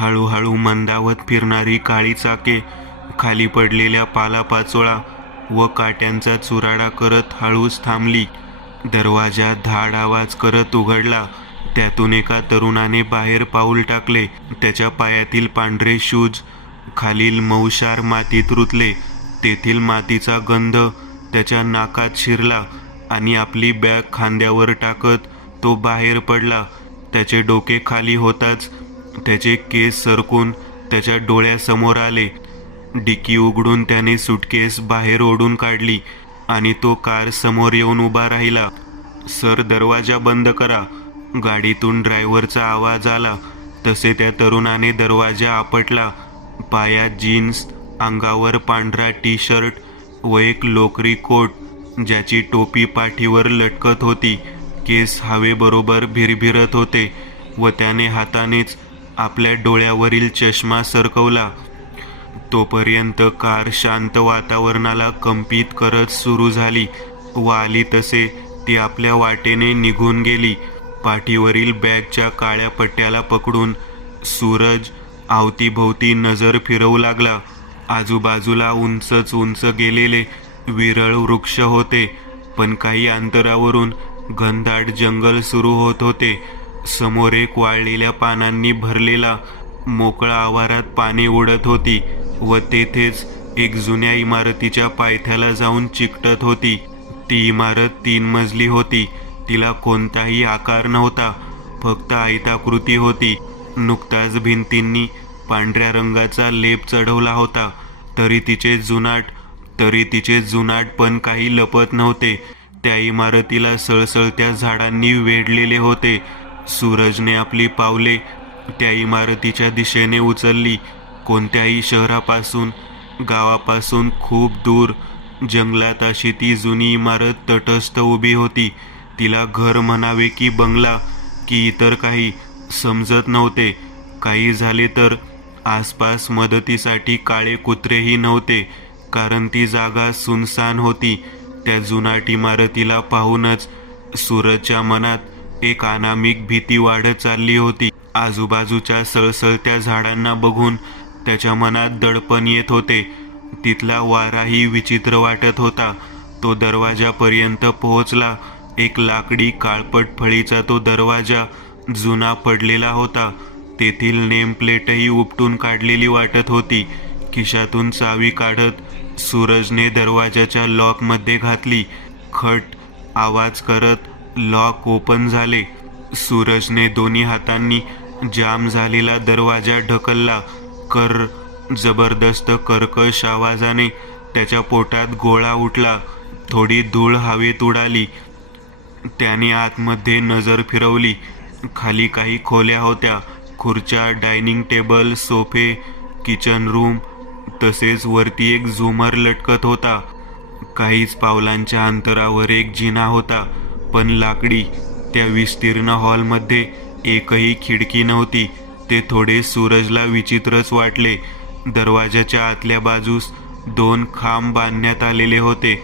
हळूहळू मंदावत फिरणारी काळी चाके, खाली पडलेल्या पालापाचोळा व काट्यांचा चुराडा करत हळूच थांबली. दरवाजा धाड आवाज करत उघडला. त्यातून एका तरुणाने बाहेर पाऊल टाकले. त्याच्या पायातील पांढरे शूज खालील मऊशार मातीत रुतले. तेथील मातीचा गंध त्याच्या नाकात शिरला आणि आपली बॅग खांद्यावर टाकत तो बाहेर पडला. त्याचे डोके खाली होताच त्याचे केस सरकून त्याच्या डोळ्यासमोर आले. डिकी उघडून त्याने सुटकेस बाहेर ओढून काढली आणि तो कार समोर येऊन उभा राहिला. सर, दरवाजा बंद करा. गाडीतून ड्रायव्हरचा आवाज आला. तसे त्या तरुणाने दरवाजा आपटला. पायात जीन्स, अंगावर पांढरा टी शर्ट व एक लोकरी कोट, ज्याची टोपी पाठीवर लटकत होती. केस हवेबरोबर भिरभिरत होते व त्याने हातानेच आपल्या डोळ्यावरील चष्मा सरकवला. तोपर्यंत कार शांत वातावरणाला कंपित करत सुरू झाली व आली तसे ती आपल्या वाटेने निघून गेली. पाठीवरील बॅगच्या काळ्या पट्ट्याला पकडून सूरज अवतीभोवती नजर फिरवू लागला. आजूबाजूला उंचच उंच गेलेले विरळ वृक्ष होते, पण काही अंतरावरून घनदाट जंगल सुरू होत होते. समोर एक वाळलेल्या पानांनी भरलेला मोकळा आवारात पाने उडत होती व तेथेच एक जुन्या इमारतीच्या पायथ्याला जाऊन चिकटत होती. ती इमारत 3 मजली होती. तिला कोणताही आकार नव्हता, फक्त आयताकृती होती. नुकताच भिंतींनी पांढऱ्या रंगाचा लेप चढवला होता, तरी तिचे जुनाट पण काही लपत नव्हते. त्या इमारतीला सळसळत्या झाडांनी वेढलेले होते. सूरजने आपली पावले त्या इमारतीच्या दिशेने उचलली. कोणत्याही शहरापासून, गावापासून खूप दूर जंगलात अशी ती जुनी इमारत तटस्थ उभी होती. तिला घर म्हणावे की बंगला की इतर काही समजत नव्हते. काही झाले तर आसपास मदतीसाठी काळे कुत्रेही नव्हते, कारण ती जागा सुनसान होती. त्या जुनाट इमारतीला पाहूनच सूरजच्या मनात एक अनामिक भीती वाढत चालली होती. आजूबाजूच्या सळसळत्या झाडांना बघून त्याच्या मनात दडपण येत होते. तिथला वाराही विचित्र वाटत होता. तो दरवाजापर्यंत पोहोचला. एक लाकडी काळपट फळीचा तो दरवाजा जुना पडलेला होता. तेथील नेमप्लेटही उपटून काढलेली वाटत होती. खिशातून चावी काढत सूरजने दरवाजाच्या लॉकमध्ये घातली. खट आवाज करत लॉक ओपन झाले. सूरजने दोन्ही हातांनी जाम झालेला दरवाजा ढकलला. जबरदस्त कर्कश आवाजाने त्याच्या पोटात गोळा उठला. थोडी धूळ हवेत उडाली. त्याने आतमध्ये नजर फिरवली. खाली काही खोल्या होत्या. खुर्च्या, डायनिंग टेबल, सोफे, किचन रूम, तसेच वरती एक झुमर लटकत होता. काहीच पावलांच्या अंतरावर एक जिना होता, पण लाकडी. त्या विस्तीर्ण हॉलमध्ये एकही खिडकी नव्हती. ते थोडे सूरजला विचित्रच वाटले. दरवाजाच्या आतल्या बाजूस 2 खांब बांधण्यात आलेले होते,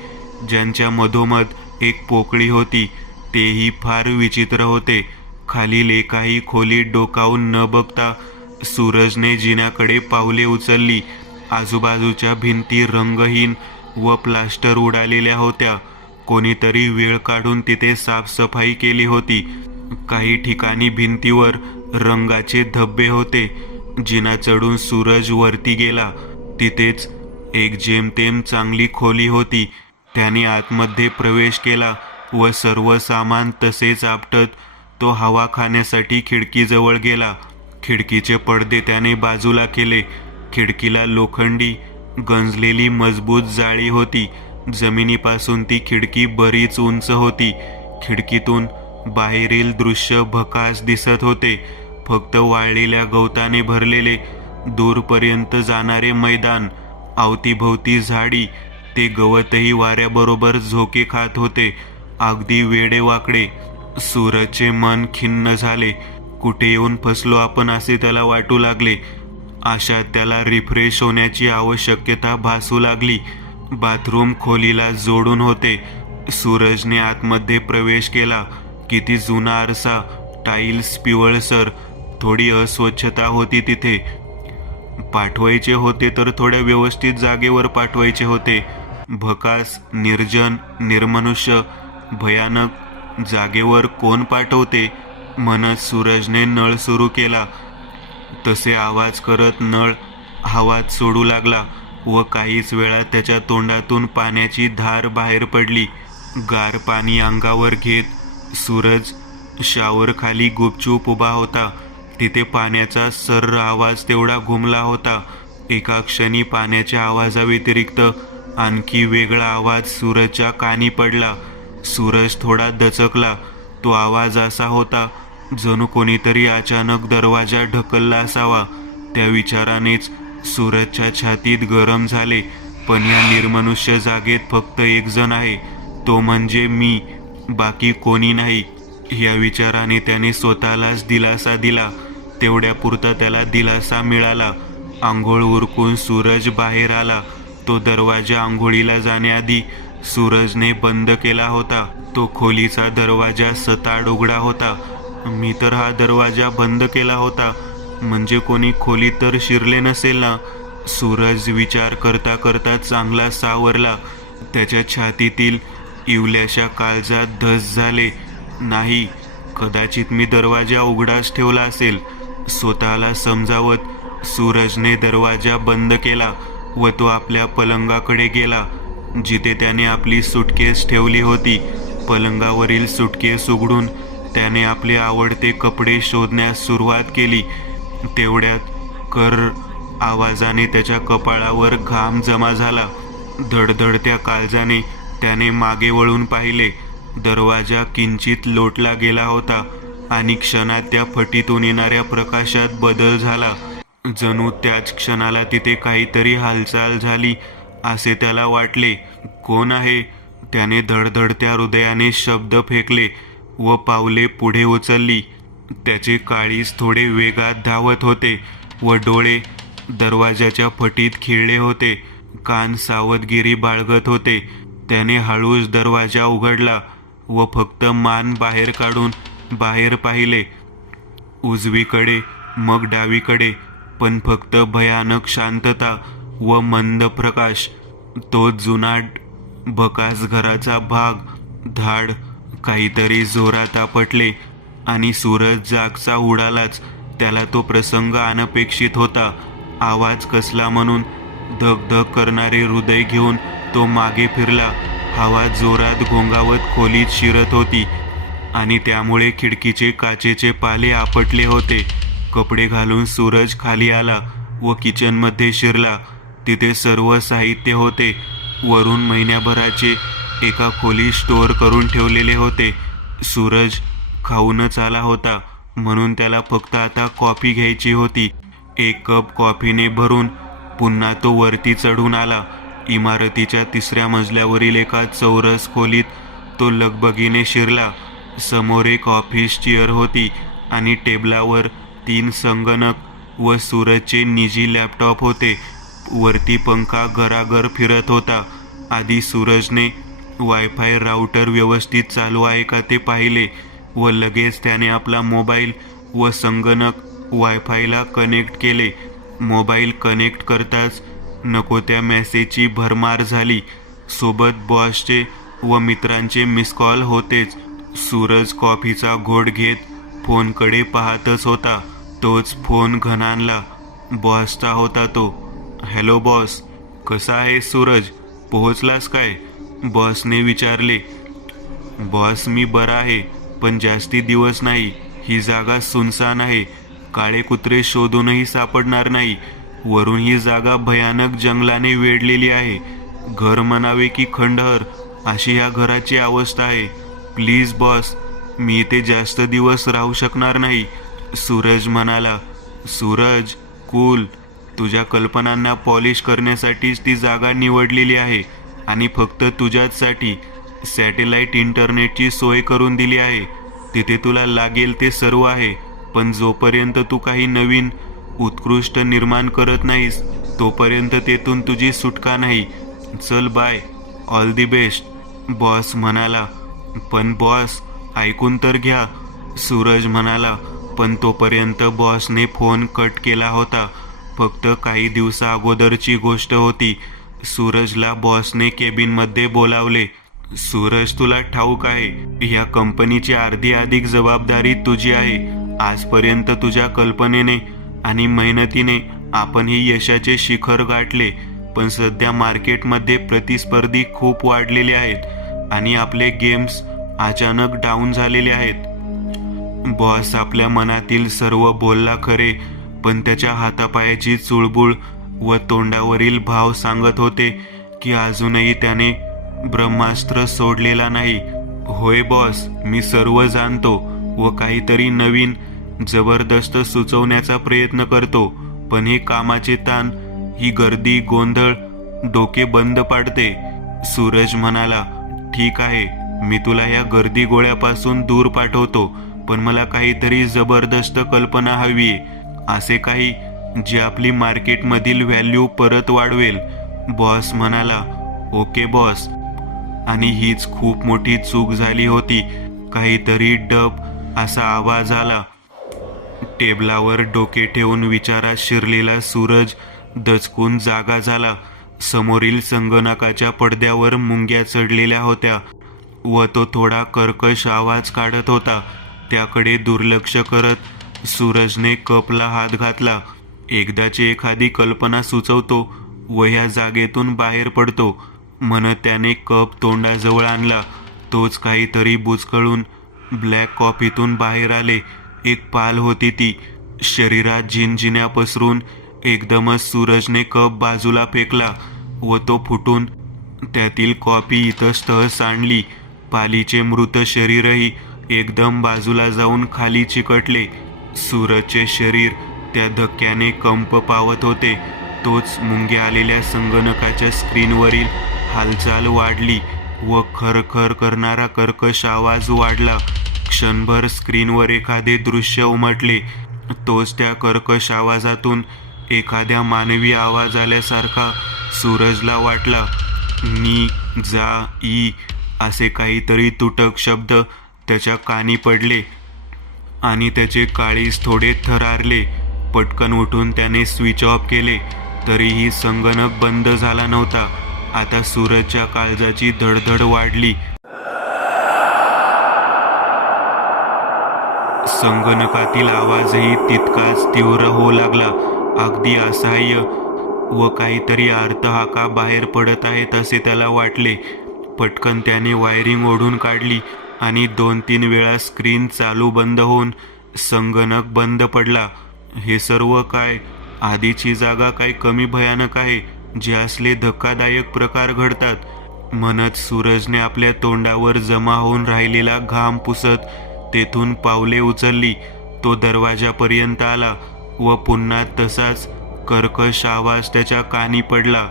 ज्यांच्या मधोमध एक पोकळी होती. तेही फार विचित्र होते. खालील एकाही खोलीत डोकावून न बघता सूरजने जिन्याकडे पावले उचलली. आजूबाजूच्या भिंती रंगहीन व प्लास्टर उडालेल्या होत्या. कोणीतरी वेळ काढून तिथे साफसफाई केली होती. काही ठिकाणी भिंतीवर रंगाचे धब्बे होते. जिना चढून सूरज वरती गेला. तिथेच एक जेमतेम चांगली खोली होती. त्याने आतमध्ये प्रवेश केला व सर्व सामान तसेच आपटत तो हवा खाण्यासाठी खिडकीजवळ गेला. खिडकीचे पडदे त्याने बाजूला केले. खिडकीला लोखंडी गंजलेली मजबूत जाळी होती. जमिनीपासून ती खिडकी बरीच उंच होती. खिडकीतून बाहेरील दृश्य भकास दिसत होते. फक्त वाळलेल्या गवताने भरलेले दूरपर्यंत जाणारे मैदान, अवतीभोवती झाडी. ते गवतही वाऱ्याबरोबर झोके खात होते, अगदी वेडेवाकडे. सूरजचे मन खिन्न झाले. कुठे येऊन फसलो आपण असे त्याला वाटू लागले. अशात त्याला रिफ्रेश होण्याची आवश्यकता भासू लागली. बाथरूम खोलीला जोडून होते. सूरजने आतमध्ये प्रवेश केला. किती जुना आरसा, टाईल्स पिवळसर, थोडी अस्वच्छता होती तिथे. पाठवायचे होते तर थोड्या व्यवस्थित जागेवर पाठवायचे होते. भकास, निर्जन, निर्मनुष्य, भयानक जागेवर कोण पाठवते म्हणत सूरजने नळ सुरू केला. तसे आवाज करत नळ हवात सोडू लागला व काहीच वेळात त्याच्या तोंडातून पाण्याची धार बाहेर पडली. गार पाणी अंगावर घेत सूरज शावर खाली गुपचूप उभा होता. तिथे पाण्याचा सर्र आवाज तेवढा घुमला होता. एका क्षणी पाण्याच्या आवाजाव्यतिरिक्त आणखी वेगळा आवाज सूरजच्या कानी पडला. सूरज थोडा दचकला. तो आवाज असा होता जणू कोणीतरी अचानक दरवाजा ढकलला असावा. त्या विचारानेच सूरजच्या छातीत गरम झाले. पण या निर्मनुष्य जागेत फक्त एक जण आहे, तो म्हणजे मी, बाकी कोणी नाही. या विचाराने त्याने स्वतःलाच दिलासा दिला. तेवढ्यापुरता त्याला दिलासा मिळाला. आंघोळ उरकून सूरज बाहेर आला. तो दरवाजा आंघोळीला जाण्याआधी सूरजने बंद केला होता. तो खोलीचा दरवाजा सताड उघडा होता. मी तर हा दरवाजा बंद केला होता, म्हणजे कोणी खोलीत तर शिरले नसेल ना. सूरज विचार करता करता चांगला सावरला. त्याच्या छातीतील इवल्याशा काळजात धस झाले. नाही, कदाचित मी दरवाजा उघडाच ठेवला असेल. स्वतःला समजावत सूरजने दरवाजा बंद केला व तो आपल्या पलंगाकडे गेला, जिथे त्याने आपली सुटकेस ठेवली होती. पलंगावरील सुटकेस उघडून त्याने आपले आवडते कपडे शोधण्यास सुरुवात केली. तेवढ्यात कर आवाजाने त्याच्या कपाळावर घाम जमा झाला. धडधडत्या काळजाने त्याने मागे वळून पाहिले. दरवाजा किंचित लोटला गेला होता आणि क्षणात त्या फटीतून येणाऱ्या प्रकाशात बदल झाला. जणू त्याच क्षणाला तिथे काहीतरी हालचाल झाली असे त्याला वाटले. कोण आहे? त्याने धडधडत्या हृदयाने शब्द फेकले व पावले पुढे उचलली. त्याचे काळीज थोडे वेगात धावत होते व डोळे दरवाजाच्या फटीत खिळले होते. कान सावधगिरी बाळगत होते. त्याने हळूच दरवाजा उघडला व फक्त मान बाहेर काढून बाहेर पाहिले. उजवीकडे मग डावीकडे, पण फक्त भयानक शांतता व मंद प्रकाश. तो जुनाट भकास घराचा भाग. धाड काहीतरी जोरात आपटले आणि सूरज जागचा उडालाच. त्याला तो प्रसंग अनपेक्षित होता. आवाज कसला म्हणून धगधग करणारे हृदय घेऊन तो मागे फिरला. हवा जोरात घोंगावत खोलीत शिरत होती आणि त्यामुळे खिडकीचे काचेचे पाले आपटले होते. कपडे घालून सूरज खाली आला व किचनमध्ये शिरला. तिथे सर्व साहित्य होते. वरून महिन्याभराचे एका खोलीत स्टोअर करून ठेवलेले होते. सूरज खाऊनच आला होता, म्हणून त्याला फक्त आता कॉफी घ्यायची होती. एक कप कॉफीने भरून पुन्हा तो वरती चढून आला. इमारतीच्या 3ऱ्या मजल्यावरील एका चौरस खोलीत तो लगबगीने शिरला. समोर एक ऑफिस चेअर होती आणि टेबलावर 3 संगणक व सूरजचे निजी लॅपटॉप होते. वरती पंखा गरागर फिरत होता. आधी सूरजने वायफाय राउटर व्यवस्थित चालू आहे का ते पाहिले व लगेच त्याने आपला मोबाईल व संगणक वायफायला कनेक्ट केले. मोबाईल कनेक्ट करताच नको त्या मेसेजची भरमार झाली. सोबत बॉसचे व मित्रांचे मिस कॉल होतेच. सूरज कॉफीचा घोट घेत फोनकडे पाहतच होता. तोच फोन घणाणला. बॉसचा होता तो. हॅलो बॉस, कसा आहे सूरज, पोहोचलास काय? बॉसने विचारले. बॉस, मी बरा आहे, पण जास्ती दिवस नाही. ही जागा सुनसान आहे. काळे कुत्रे शोधूनही सापडणार नाही. वरून ही जागा भयानक जंगलाने वेढलेली आहे. घर म्हणावे की खंडहर अशी ह्या घराची अवस्था आहे. प्लीज बॉस, मी इथे जास्त दिवस राहू शकणार नाही, सूरज म्हणाला. सूरज, कूल. तुझ्या कल्पनांना पॉलिश करण्यासाठीच ती जागा निवडलेली आहे आणि फक्त तुझ्याचसाठी. सॅटेलाइट इंटरनेटची सोय करून दिली आहे. तिथे तुला लागेल ते सर्व आहे. पण जोपर्यंत तू काही नवीन उत्कृष्ट निर्माण करत नाहीस तोपर्यंत तेथून तुझी सुटका नाही. चल bye, all the best, boss म्हणाला. पण बॉस, ऐकून तर घ्या, सूरज म्हणाला. पण तोपर्यंत बॉसने फोन कट केला होता. फक्त काही दिवसा अगोदरची गोष्ट होती. सूरजला बॉसने केबिनमध्ये बोलावले. सूरज, तुला ठाऊक आहे, या कंपनीची अर्धी अधिक जबाबदारी तुझी आहे. आजपर्यंत तुझ्या कल्पनेने आणि मेहनतीने आपण ही यशाचे शिखर गाठले. पण सध्या मार्केटमध्ये प्रतिस्पर्धी खूप वाढलेले आहेत आणि आपले गेम्स अचानक डाऊन झालेले आहेत. बॉस आपल्या मनातील सर्व बोलला खरे, पण त्याच्या हातापायाची चुळबुळ व तोंडावरील भाव सांगत होते की अजूनही त्याने ब्रह्मास्त्र सोडलेला नाही. होय बॉस, मी सर्व जाणतो व काहीतरी नवीन जबरदस्त सुचवण्याचा प्रयत्न करतो, पण हे कामाचे ताण, ही गर्दी, गोंधळ डोके बंद पाडते. सूरज म्हणाला, ठीक आहे, मी तुला या गर्दी गोळ्यापासून दूर पाठवतो, पण मला काहीतरी जबरदस्त कल्पना हवीये. असे काही जे आपली मार्केटमधील व्हॅल्यू परत वाढवेल. बॉस म्हणाला, ओके बॉस. आणि हीच खूप मोठी चूक झाली होती. काहीतरी डब असा आवाज आला. टेबलावर डोके ठेवून विचारात शिरलेला सूरज दचकून जागा झाला. समोरील संगणकाच्या पडद्यावर मुंग्या चढलेल्या होत्या व तो थोडा कर्कश आवाज काढत होता. त्याकडे दुर्लक्ष करत सूरजने कपला हात घातला. एकदाची एखादी कल्पना सुचवतो व ह्या जागेतून बाहेर पडतो म्हणत त्याने कप तोंडाजवळ आणला. तोच काहीतरी बुचकळून ब्लॅक कॉफीतून बाहेर आले. एक पाल होती ती. शरीरात झिनझिन्या पसरून एकदमच सूरजने कप बाजूला फेकला व तो फुटून त्यातील कॉफी इतस्ततः सांडली. पालीचे मृत शरीरही एकदम बाजूला जाऊन खाली चिकटले. सूरजचे शरीर त्या धक्क्याने कंप पावत होते. तोच मुंग्या आलेल्या संगणकाच्या स्क्रीनवरील हालचाल वाढली व खरखर करणारा कर्कश आवाज वाढला. क्षणभर स्क्रीनवर एखादे दृश्य उमटले. तोच त्या कर्कश आवाजातून एखाद्या मानवी आवाज आल्यासारखा सूरजला वाटला. नी, जा, ई असे काहीतरी तुटक शब्द त्याच्या कानी पडले आणि त्याचे काळीज थोडे थरारले. पटकन उठून त्याने स्विच ऑफ केले, तरीही संगणक बंद झाला नव्हता. आता सूरजच्या काळजाची धडधड वाढली. संगणकातील आवाजही तितकाच तीव्र होऊ लागला. अगदी असहाय्य व काहीतरी अर्थहाका बाहेर पडत आहेत असे त्याला वाटले. पटकन त्याने वायरिंग ओढून काढली आणि 2-3 वेळा स्क्रीन चालू बंद होऊन संगणक बंद पडला. हे सर्व काय? आधीची जागा काय कमी भयानक आहे जे असले धक्कादायक प्रकार घडतात, म्हणत सूरजने आपल्या तोंडावर जमा होऊन राहिलेला घाम पुसत तेथून पावले उचलली. तो दरवाजापर्यंत आला व पुन्हा तसाच कर्कश आवाज त्याच्या कानी पडला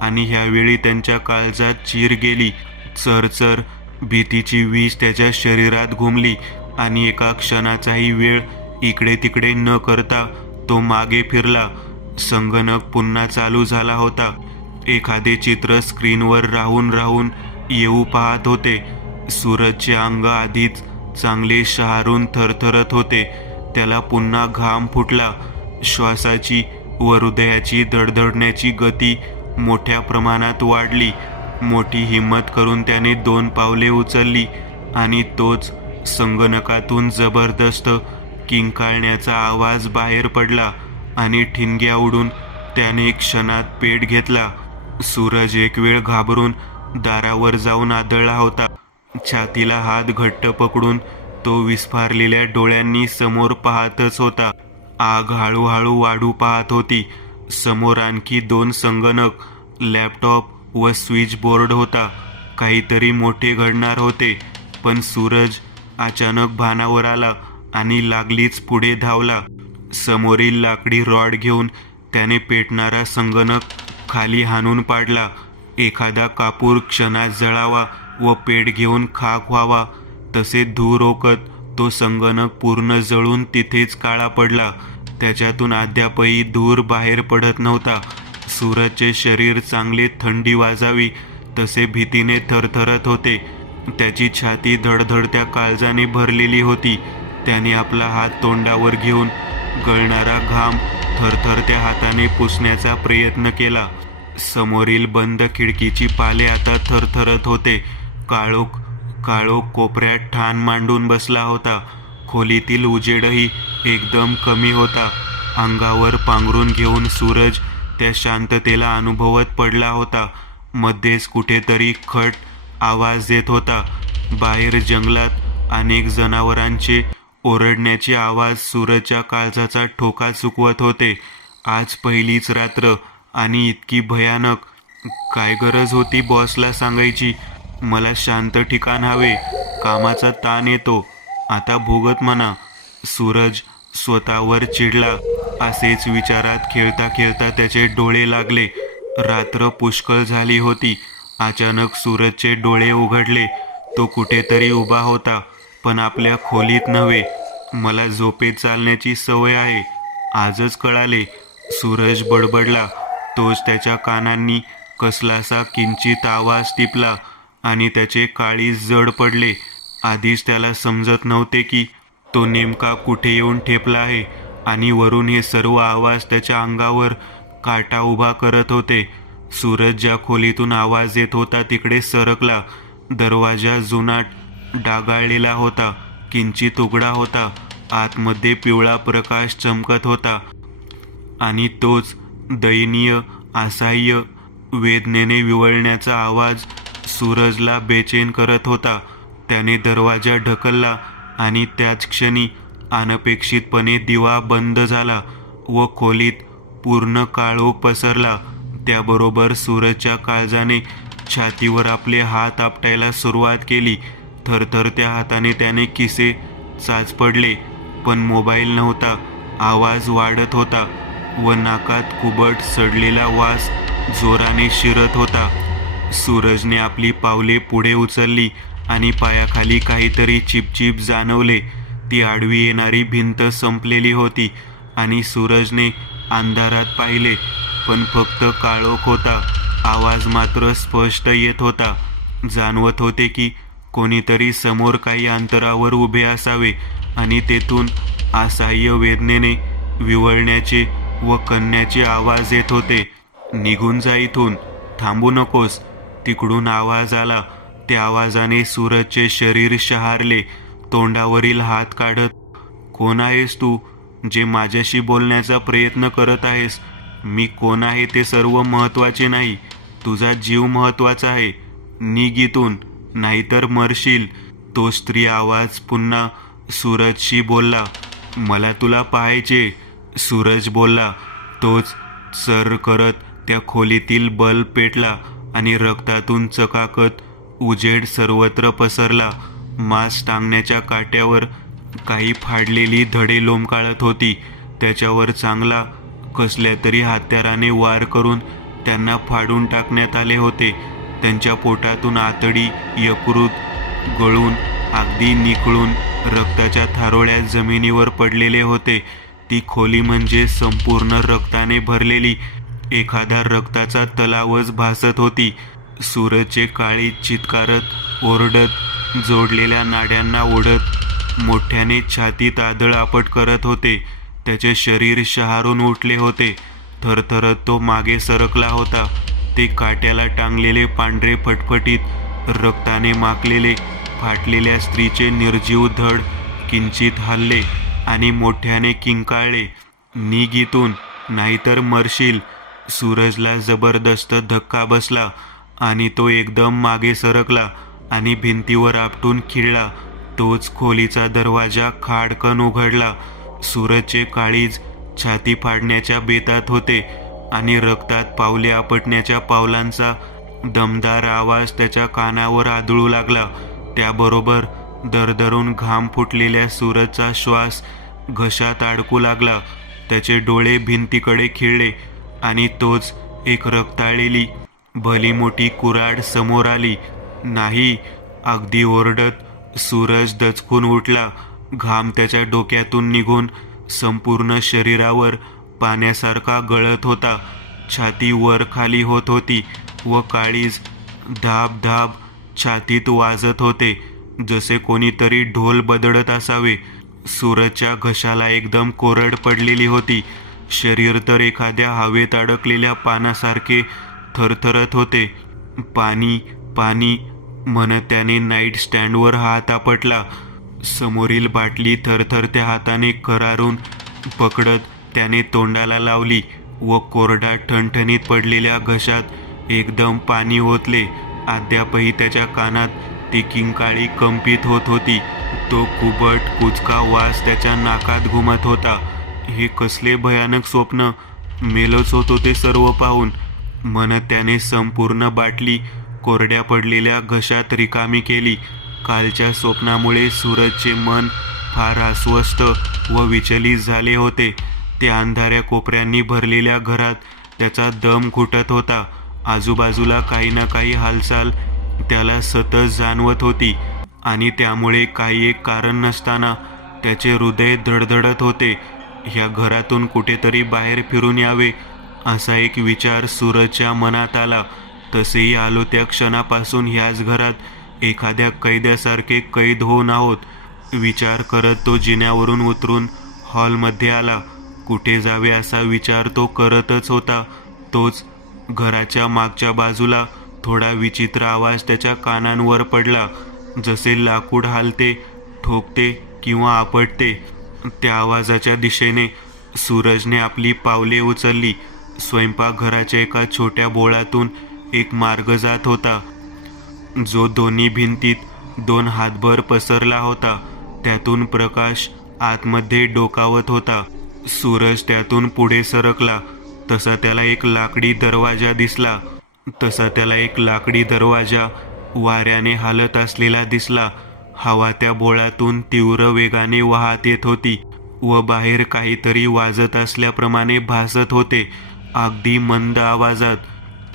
आणि ह्यावेळी त्यांच्या काळजात चीर गेली. चरचर भीतीची वीज त्याच्या शरीरात घुमली आणि एका क्षणाचाही वेळ इकडे तिकडे न करता तो मागे फिरला. संगणक पुन्हा चालू झाला होता. एखादे चित्र स्क्रीनवर राहून राहून येऊ पाहत होते. सूरजचे अंग आधीच चांगले शहारून थरथरत होते. त्याला पुन्हा घाम फुटला. श्वासाची व हृदयाची धडधडण्याची गती मोठ्या प्रमाणात वाढली. मोठी हिंमत करून त्याने 2 पावले उचलली आणि तोच संगणकातून जबरदस्त किंकाळण्याचा आवाज बाहेर पडला आणि ठिणग्या उडून त्याने क्षणात पेट घेतला. सूरज एक वेळ घाबरून दारावर जाऊन आदळला होता. छातीला हात घट्ट पकडून तो विस्फारलेल्या डोळ्यांनी समोर पाहतच होता. आग हळूहळू वाढू पाहत होती. समोर आणखी 2 संगणक, लॅपटॉप व स्विच बोर्ड होता. काहीतरी मोठे घडणार होते. पण सूरज अचानक भानावर आला आणि लागलीच पुढे धावला. समोरील लाकडी रॉड घेऊन त्याने पेटणारा संगणक खाली हाणून पाडला. एखादा कापूर क्षणात जळावा व पेट घेऊन खाक व्हावा तसे धूर ओकत तो संगणक पूर्ण जळून तिथेच काळा पडला. त्याच्यातून अद्यापही धूर बाहेर पडत नव्हता. सूरजचे शरीर चांगले थंडी वाजावी तसे भीतीने थरथरत होते. त्याची छाती धडधडत्या काळजाने भरलेली होती. त्याने आपला हात तोंडावर घेऊन गळणारा घाम थरथरत्या हाताने पुसण्याचा प्रयत्न केला. समोरील बंद खिडकीची पाले आता थरथरत होते. काळोख कोपऱ्यात ठाण मांडून बसला होता. खोलीतील उजेडही एकदम कमी होता. अंगावर पांघरून घेऊन सूरज त्या शांततेला अनुभवत पडला होता. मध्येच कुठेतरी खट आवाज येत होता. बाहेर जंगलात अनेक जनावरांचे ओरडण्याचे आवाज सूरजच्या काळजाचा ठोका चुकवत होते. आज पहिलीच रात्र आणि इतकी भयानक. काय गरज होती बॉसला सांगायची, मला शांत ठिकाण हवे, कामाचा ताण येतो, आता भोगत म्हणा. सूरज स्वतःवर चिडला. असेच विचारात खेळता खेळता त्याचे डोळे लागले. रात्र पुष्कळ झाली होती. अचानक सूरजचे डोळे उघडले. तो कुठेतरी उभा होता, पण आपल्या खोलीत नव्हे. मला झोपेत चालण्याची सवय आहे, आजच कळाले, सूरज बडबडला. तोच त्याच्या कानांनी कसलासा किंचित आवाज टिपला आणि त्याचे काळीज जड पडले. आधीच त्याला समजत नव्हते की तो नेमका कुठे येऊन ठेपला आहे आणि वरून हे सर्व आवाज त्याच्या अंगावर काटा उभा करत होते. सूरज ज्या खोलीतून आवाज येत होता तिकडे सरकला. दरवाजा जुनाट डागाळलेला होता, किंचित उघडा होता. आतमध्ये पिवळा प्रकाश चमकत होता आणि तोच दयनीय, असहाय्य, वेदनेने विव्हळण्याचा आवाज सूरजला बेचैन करत होता. त्याने दरवाजा ढकलला आणि त्याच क्षणी अनपेक्षितपणे दिवा बंद झाला व खोलीत पूर्ण काळोख पसरला. त्याबरोबर सूरजच्या काळजाने छातीवर आपले हात आपटायला सुरुवात केली. थरथरत्या हाताने त्याने खिसे चाचपडले, पण मोबाईल नव्हता. आवाज वाढत होता व नाकात कुबट सडलेला वास जोराने शिरत होता. सूरजने आपली पावले पुढे उचलली आणि पायाखाली काहीतरी चिपचिप जाणवले. ती आडवी येणारी भिंत संपलेली होती आणि सूरजने अंधारात पाहिले, पण फक्त काळोख होता. आवाज मात्र स्पष्ट येत होता. जाणवत होते की कोणीतरी समोर काही अंतरावर उभे असावे आणि तेथून असहाय्य वेदनेने विव्हळण्याचे व कण्याचे आवाज येत होते. निघून जा इथून, थांबू नकोस. तिकडून आवाज आला. त्या आवाजाने सूरजचे शरीर शहारले. तोंडावरील हात काढत, कोण आहेस तू जे माझ्याशी बोलण्याचा प्रयत्न करत आहेस? मी कोण आहे ते सर्व महत्त्वाचे नाही, तुझा जीव महत्त्वाचा आहे. निघ इथून, नाहीतर मरशील. तो स्त्री आवाज पुन्हा सूरजशी बोलला. मला तुला पाहायचे, सूरज बोलला. तोच सर करत त्या खोलीतील बल्ब पेटला आणि रक्तातून चकाकत उजेड सर्वत्र पसरला. मांस टांगण्याच्या काट्यावर काही फाडलेली धडे लोंबकाळत होती. त्याच्यावर चांगला कसल्या तरी हत्याराने वार करून त्यांना फाडून टाकण्यात आले होते. त्यांच्या पोटातून आतडी, यकृत गळून अगदी निखळून रक्ताच्या थारोळ्या जमिनीवर पडलेले होते. ती खोली म्हणजे संपूर्ण रक्ताने भरलेली एखादा रक्ताचा तलावच भासत होती. सूरजचे काळी चित्कारत ओरडत जोडलेल्या नाड्यांना ओढत मोठ्याने छातीत आदळ आपट करत होते. त्याचे शरीर शहारून उठले होते. थरथरत तो मागे सरकला होता. ते काट्याला टांगलेले पांढरे फटफटीत रक्ताने माखलेले फाटलेल्या स्त्रीचे निर्जीव धड किंचित हलले आणि मोठ्याने किंकाळले, निघ इथून, नाहीतर मरशील. सूरजला जबरदस्त धक्का बसला आणि तो एकदम मागे सरकला आणि भिंतीवर आपटून खिळला. तोच खोलीचा दरवाजा खाडकन उघडला. सूरजचे काळीज छाती फाडण्याच्या बेतात होते आणि रक्तात पावले आपटण्याच्या पावलांचा दमदार आवाज त्याच्या कानावर आदळू लागला. त्याबरोबर दरदरून घाम फुटलेल्या सूरजचा श्वास घशात अडकू लागला. त्याचे डोळे भिंतीकडे खिळले आणि तोच एक रक्ताळलेली भली मोठी कुऱ्हाड समोर आली. नाही, अगदी ओरडत सूरज दचकून उठला. घाम त्याच्या डोक्यातून निघून संपूर्ण शरीरावर पाण्यासारखा गळत होता. छाती वर खाली होत होती व काळीज धाब धाब छातीत वाजत होते, जसे कोणीतरी ढोल बदडत असावे. सूरजच्या घशाला एकदम कोरड पडलेली होती. शरीर तर एखाद्या हवेत अडकलेल्या पानासारखे थरथरत होते. पाणी पाणी म्हणत त्याने नाईट स्टँडवर हात आपटला. समोरील बाटली थरथरत्या हाताने करारून पकडत त्याने तोंडाला लावली व कोरडा ठणठणीत पडलेल्या घशात एकदम पाणी ओतले. अद्यापही त्याच्या कानात ती किंकाळी कंपित होत होती. तो कुबट कुचका वास त्याच्या नाकात घुमत होता. हे कसले भयानक स्वप्न! मेलोच होतो ते सर्व पाहून म्हणत त्याने संपूर्ण बाटली कोरड्या पडलेल्या घशात रिकामी केली. कालच्या स्वप्नामुळे सूरजचे मन फार अस्वस्थ व विचलित झाले होते. त्या अंधाऱ्या कोपऱ्यांनी भरलेल्या घरात त्याचा दम घुटत होता. आजूबाजूला काही ना काही हालचाल त्याला सतत जाणवत होती आणि त्यामुळे काही एक कारण नसताना त्याचे हृदय धडधडत होते. ह्या घरातून कुठेतरी बाहेर फिरून यावे असा एक विचार सूरजच्या मनात आला. तसेही आलो त्या क्षणापासून ह्याच घरात एखाद्या कैद्यासारखे कैद होऊन आहोत. विचार करत तो जिन्यावरून उतरून हॉलमध्ये आला. कुठे जावे असा विचार तो करतच होता. तोच घराच्या मागच्या बाजूला थोडा विचित्र आवाज त्याच्या कानांवर पडला. जसे लाकूड हालते, ठोकते किंवा आपटते. त्या आवाजाच्या दिशेने सूरजने आपली पावले उचलली. स्वयंपाकघराच्या एका छोट्या बोळातून एक मार्ग जात होता, जो दोन्ही भिंतीत 2 हातभर पसरला होता. त्यातून प्रकाश आतमध्ये डोकावत होता. सूरज त्यातून पुढे सरकला तसा त्याला एक लाकडी दरवाजा वाऱ्याने हालत असलेला दिसला. हवा त्या बोळातून तीव्र वेगाने वाहत येत होती व बाहेर काहीतरी वाजत असल्याप्रमाणे भासत होते, अगदी मंद आवाजात.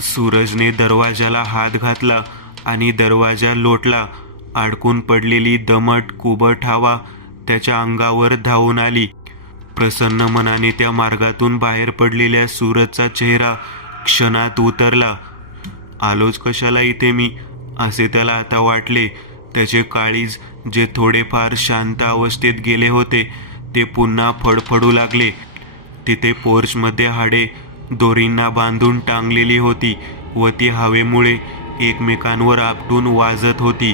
सूरजने दरवाजाला हात घातला आणि दरवाजा लोटला. अडकून पडलेली दमट कुबट हवा त्याच्या अंगावर धावून आली. प्रसन्न मनाने त्या मार्गातून बाहेर पडलेल्या सूरजचा चेहरा क्षणात उतरला. आलोच कशाला इथे मी, असे त्याला आता वाटले. त्याचे काळीज जे थोडेफार शांत अवस्थेत गेले होते ते पुन्हा फडफडू लागले. तिथे पोर्चमध्ये हाडे दोरींना बांधून टांगलेली होती व ती हवेमुळे एकमेकांवर आपटून वाजत होती.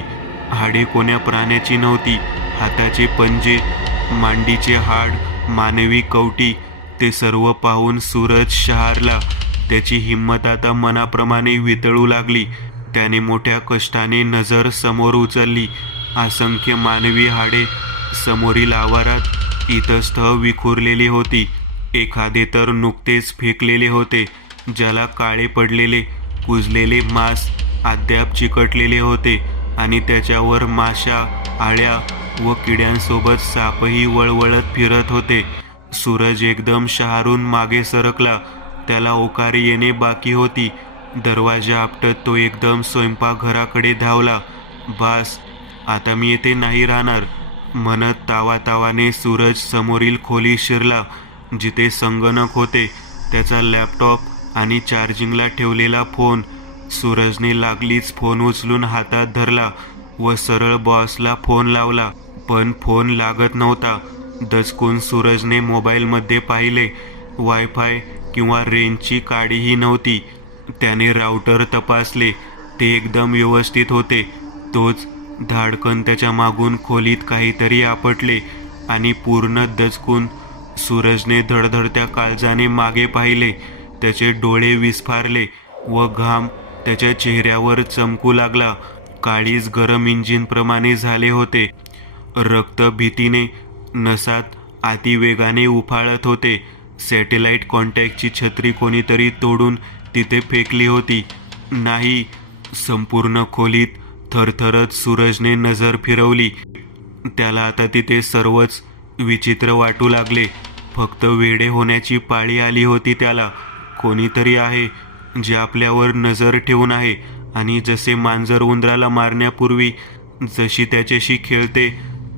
हाडे कोण्या प्राण्याची नव्हती. हाताचे पंजे, मांडीचे हाड, मानवी कवटी, ते सर्व पाहून सूरज शहारला. त्याची हिंमत आता मनाप्रमाणे वितळू लागली. त्याने मोठ्या कष्टाने नजर समोर उचलली. असंख्य मानवी हाडे समोरील आवारात इतस्तः विखुरलेली होती. एखादे तर नुकतेच फेकलेले होते, ज्याला काळे पडलेले कुजलेले मांस अद्याप चिकटलेले होते आणि त्याच्यावर माशा, आळ्या व किड्यांसोबत सापही वळवळत फिरत होते. सूरज एकदम शहारून मागे सरकला. त्याला ओकारी येणे बाकी होती. दरवाजा आपटत तो एकदम स्वयंपाकघराकडे धावला. बास, आता मी येथे नाही राहणार म्हणत तावातावाने सूरज समोरील खोलीत शिरला, जिथे संगणक होते, त्याचा लॅपटॉप आणि चार्जिंगला ठेवलेला फोन. सूरजने लागलीच फोन उचलून हातात धरला व सरळ बॉसला फोन लावला. पण फोन लागत नव्हता. दचकून सूरजने मोबाईलमध्ये पाहिले. वायफाय किंवा रेंजची काडीही नव्हती. त्याने राउटर तपासले, ते एकदम व्यवस्थित होते. तोच धाडकन त्याच्या मागून खोलीत काहीतरी आपटले आणि पूर्ण दचकून सूरजने धडधडत्या काळजाने मागे पाहिले. त्याचे डोळे विस्फारले व घाम त्याच्या चेहऱ्यावर चमकू लागला. काळीज गरम इंजिनप्रमाणे झाले होते. रक्त भीतीने नसात अतिवेगाने उफाळत होते. सॅटेलाइट कॉन्टॅक्टची छत्री कोणीतरी तोडून तिथे फेकली होती. नाही, संपूर्ण खोलीत थरथरत सूरजने नजर फिरवली. त्याला आता तिथे सर्वच विचित्र वाटू लागले. फक्त वेडे होण्याची पाळी आली होती त्याला. कोणीतरी आहे जे आपल्यावर नजर ठेवून आहे आणि जसे मांजर उंदराला मारण्यापूर्वी जशी त्याच्याशी खेळते,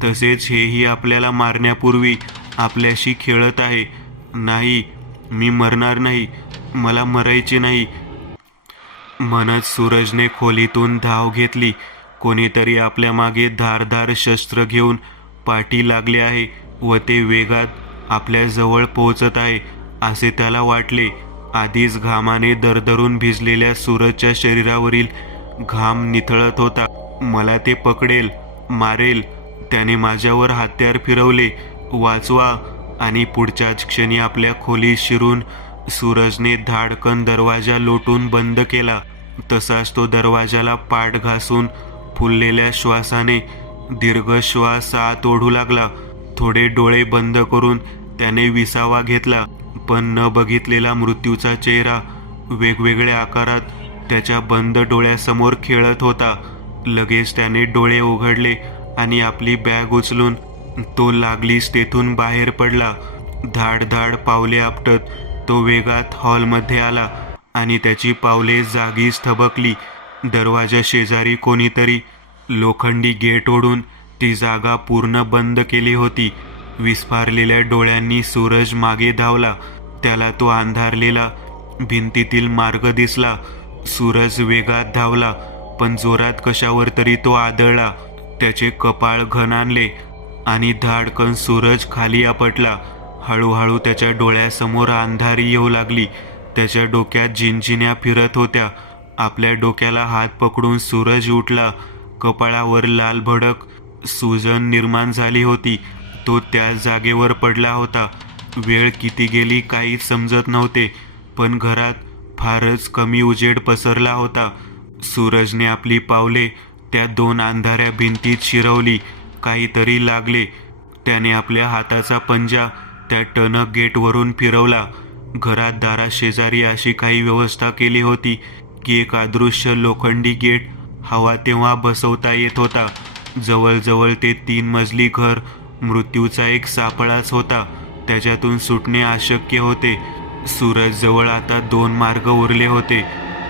तसेच हेही आपल्याला मारण्यापूर्वी आपल्याशी खेळत आहे. नाही, मी मरणार नाही, मला मरायचे नाही म्हणत सूरजने खोलीतून धाव घेतली. कोणीतरी आपल्या मागे धारदार शस्त्र घेऊन पाठी लागले आहे व ते वेगात आपल्या जवळ पोहोचत आहे असे त्याला वाटले. आधीच घामाने दरदरून भिजलेल्या सूरजच्या शरीरावरील घाम निथळत होता. मला ते पकडेल, मारेल, त्याने माझ्यावर हत्यार फिरवले, वाचवा. आणि पुढच्याच क्षणी आपल्या खोलीत शिरून सूरजने धाडकन दरवाजा लोटून बंद केला. तसाच तो दरवाजाला पाठ घासून फुललेल्या श्वासाने दीर्घ श्वास आत ओढू लागला. थोडे डोळे बंद करून त्याने विसावा घेतला, पण न बघितलेला मृत्यूचा चेहरा वेगवेगळ्या आकारात त्याच्या बंद डोळ्यासमोर खेळत होता. लगेच त्याने डोळे उघडले आणि आपली बॅग उचलून तो लागलीच तेथून बाहेर पडला. धाड धाड पावले आपटत तो वेगात हॉलमध्ये आला आणि त्याची पावले जागीच थबकली. दरवाजा शेजारी कोणीतरी लोखंडी गेट ओढून ती जागा पूर्ण बंद केली होती. विस्फारलेल्या डोळ्यांनी सूरज मागे धावला. त्याला तो अंधारलेला भिंतीतील मार्ग दिसला. सूरज वेगात धावला, पण जोरात कशावर तरी तो आदळला. त्याचे कपाळ घणानले आणि धाडकन सूरज खाली आपटला. हळूहळू त्याच्या डोळ्यासमोर अंधारी येऊ लागली. त्याच्या डोक्यात झिंझिण्या फिरत होत्या. आपल्या डोक्याला हात पकडून सूरज उठला. कपाळावर लाल भडक सूजन निर्माण झाली होती. तो त्याच जागेवर पडला होता. वेळ किती गेली काहीच समजत नव्हते, पण घरात फारच कमी उजेड पसरला होता. सूरजने आपली पावले त्या 2 अंधाऱ्या भिंतीत शिरवली. काहीतरी लागले. त्याने आपल्या हाताचा पंजा त्या टणक गेटवरून फिरवला. घरात दाराशेजारी अशी काही व्यवस्था केली होती की एक अदृश्य लोखंडी गेट हवा तेव्हा बसवता येत होता. जवळजवळ ते 3 मजली घर मृत्यूचा एक सापळाच होता. त्याच्यातून सुटणे अशक्य होते. सूरजजवळ आता 2 मार्ग उरले होते,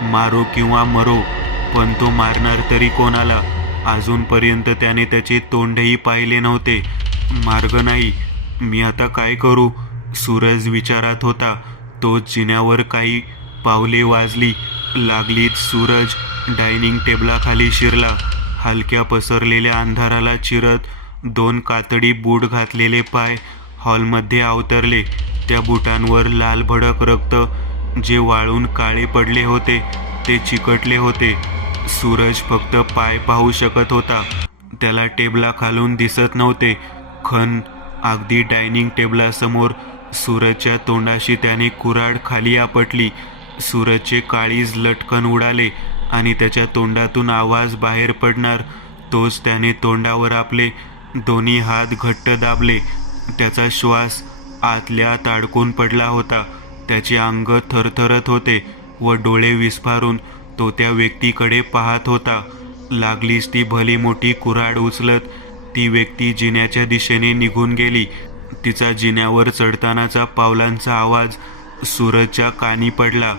मारो किंवा मरो. पण तो मारणार तरी कोणाला? अजूनपर्यंत त्याने त्याचे तोंडही पाहिले नव्हते. मार्ग नाही. मी आता काय करू? सूरज विचारात होता. तो जिन्यावर काही पावले वाजली. लागलीच सूरज डायनिंग टेबलाखाली शिरला. हलक्या पसरलेल्या अंधाराला चिरत 2 कातडी बूट घातलेले पाय हॉलमध्ये अवतरले. त्या बुटांवर लाल भडक रक्त, जे वाळून काळे पडले होते, ते चिकटले होते. सूरज फक्त पाय पाहू शकत होता. त्याला टेबलाखालून दिसत नव्हते. खण अगदी डायनिंग टेबलासमोर सूरजच्या तोंडाशी त्याने कुऱ्हाड खाली आपटली. सूरजचे काळीज लटकन उडाले आणि त्याच्या तोंडातून आवाज बाहेर पडणार तोच त्याने तोंडावर आपले दोन्ही हात घट्ट दाबले. त्याचा श्वास आतल्यात अडकून पडला होता. त्याचे अंग थरथरत होते व डोळे विस्फारून तो त्या व्यक्तीकडे पाहत होता. लागलीच ती भली मोठी कुऱ्हाड उचलत ती व्यक्ती जिन्याच्या दिशेने निघून गेली. तिचा जिन्यावर चढतानाचा पावलांचा आवाज सूरजच्या कानी पडला.